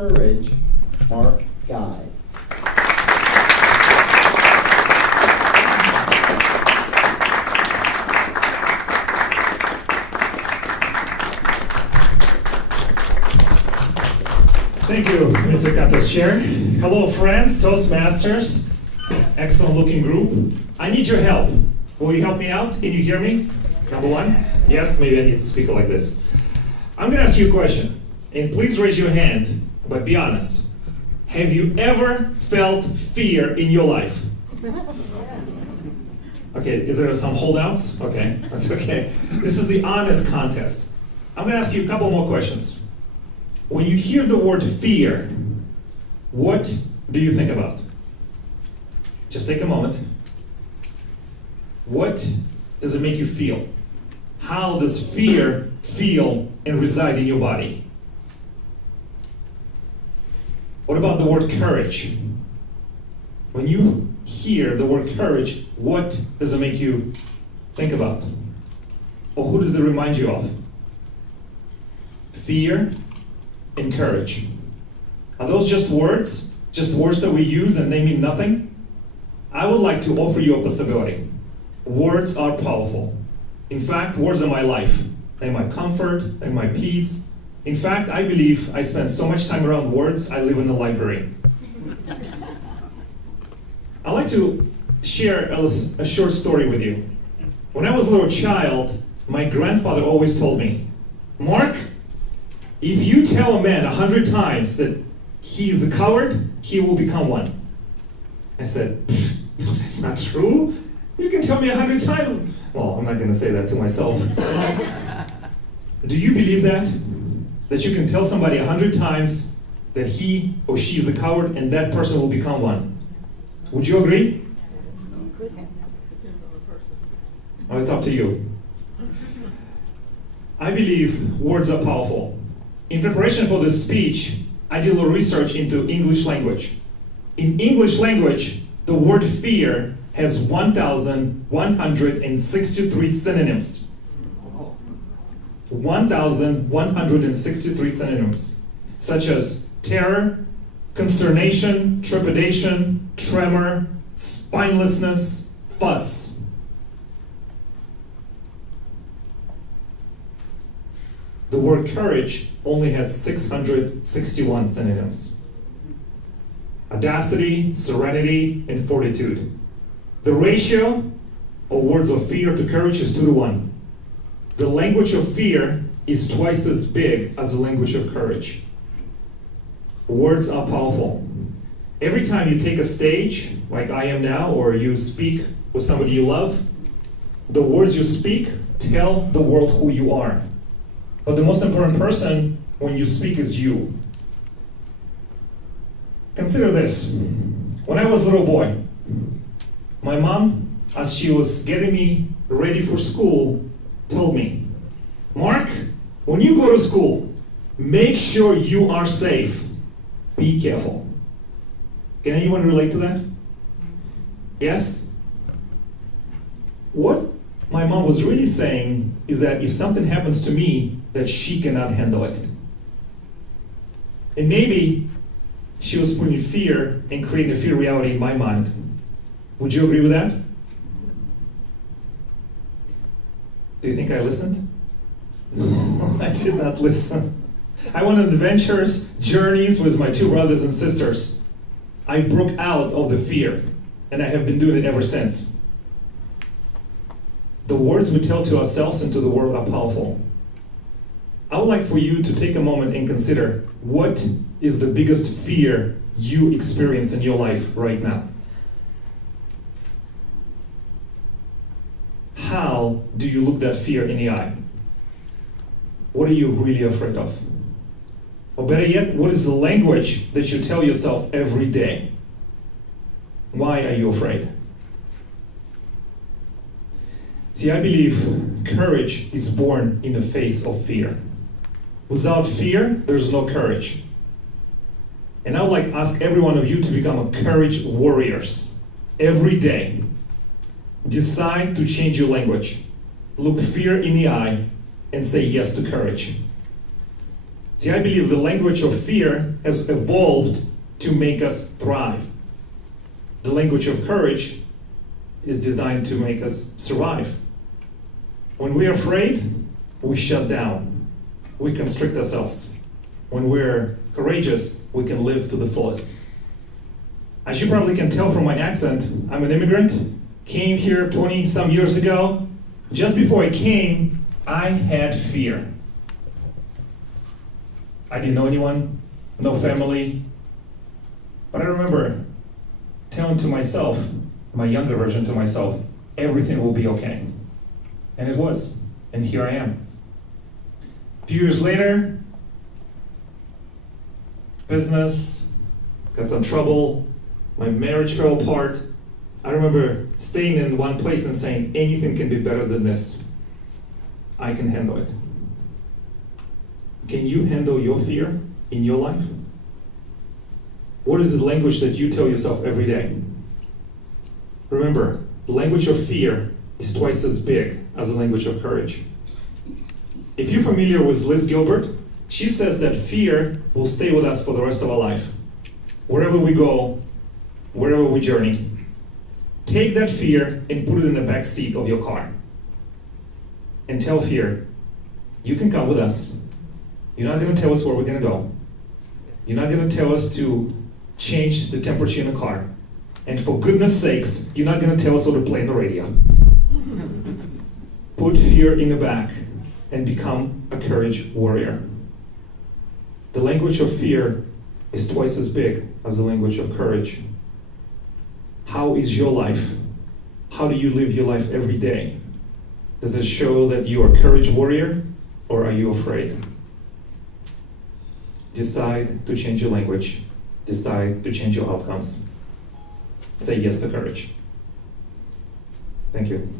courage, Mark Guy. Thank you, Mr. Katas Chair. Hello, friends, Toastmasters. Excellent looking group. I need your help. Will you help me out? Can you hear me? Number one? Yes, maybe I need to speak like this. I'm going to ask you a question. And please raise your hand, but be honest. Have you ever felt fear in your life? Okay, is there some holdouts? Okay, that's okay. This is the honest contest. I'm going to ask you a couple more questions. When you hear the word fear, what do you think about? Just take a moment. What does it make you feel? How does fear feel and reside in your body? What about the word courage? When you hear the word courage, what does it make you think about? Or who does it remind you of? Fear and courage. Are those just words? Just words that we use and they mean nothing? I would like to offer you a possibility. Words are powerful. In fact, words are my life. They're my comfort, they're my peace. In fact, I believe I spend so much time around words, I live in a library. I'd like to share a short story with you. When I was a little child, my grandfather always told me, Mark, if you tell a man 100 times that he is a coward, he will become one. I said, that's not true. You can tell me 100 times. Well, I'm not going to say that to myself. Do you believe that? That you can tell somebody 100 times that he or she is a coward and that person will become one? Would you agree? Oh, it's up to you. I believe words are powerful. In preparation for this speech, I did a little research into English language. In English language, the word fear has 1,163 synonyms. 1,163 synonyms, such as terror, consternation, trepidation, tremor, spinelessness, fuss. The word courage only has 661 synonyms. Audacity, serenity, and fortitude. The ratio of words of fear to courage is 2-to-1. The language of fear is twice as big as the language of courage. Words are powerful. Every time you take a stage, like I am now, or you speak with somebody you love, the words you speak tell the world who you are. But the most important person when you speak is you. Consider this. When I was a little boy, my mom, as she was getting me ready for school, told me, Mark, when you go to school, make sure you are safe. Be careful. Can anyone relate to that? Yes? What my mom was really saying is that if something happens to me, that she cannot handle it. And maybe she was putting fear and creating a fear reality in my mind. Would you agree with that? Do you think I listened? No, I did not listen. I went on adventures, journeys with my 2 brothers and sisters. I broke out of the fear, and I have been doing it ever since. The words we tell to ourselves and to the world are powerful. I would like for you to take a moment and consider what is the biggest fear you experience in your life right now. How do you look that fear in the eye? What are you really afraid of? Or better yet, what is the language that you tell yourself every day? Why are you afraid? See, I believe courage is born in the face of fear. Without fear, there's no courage. And I would like to ask every one of you to become a courage warriors. Every day, decide to change your language. Look fear in the eye and say yes to courage. See, I believe the language of fear has evolved to make us thrive. The language of courage is designed to make us survive. When we're afraid, we shut down. We constrict ourselves. When we're courageous, we can live to the fullest. As you probably can tell from my accent, I'm an immigrant, came here 20 some years ago. Just before I came, I had fear. I didn't know anyone, no family, but I remember telling to myself, my younger version to myself, everything will be okay. And it was, and here I am. A few years later, business, got some trouble, my marriage fell apart. I remember staying in one place and saying, anything can be better than this. I can handle it. Can you handle your fear in your life? What is the language that you tell yourself every day? Remember, the language of fear is twice as big as the language of courage. If you're familiar with Liz Gilbert, she says that fear will stay with us for the rest of our life. Wherever we go, wherever we journey, take that fear and put it in the back seat of your car. And tell fear, you can come with us. You're not going to tell us where we're going to go. You're not going to tell us to change the temperature in the car. And for goodness sakes, you're not going to tell us what to play on the radio. Put fear in the back and become a courage warrior. The language of fear is twice as big as the language of courage. How is your life? How do you live your life every day? Does it show that you are a courage warrior, or are you afraid? Decide to change your language. Decide to change your outcomes. Say yes to courage. Thank you.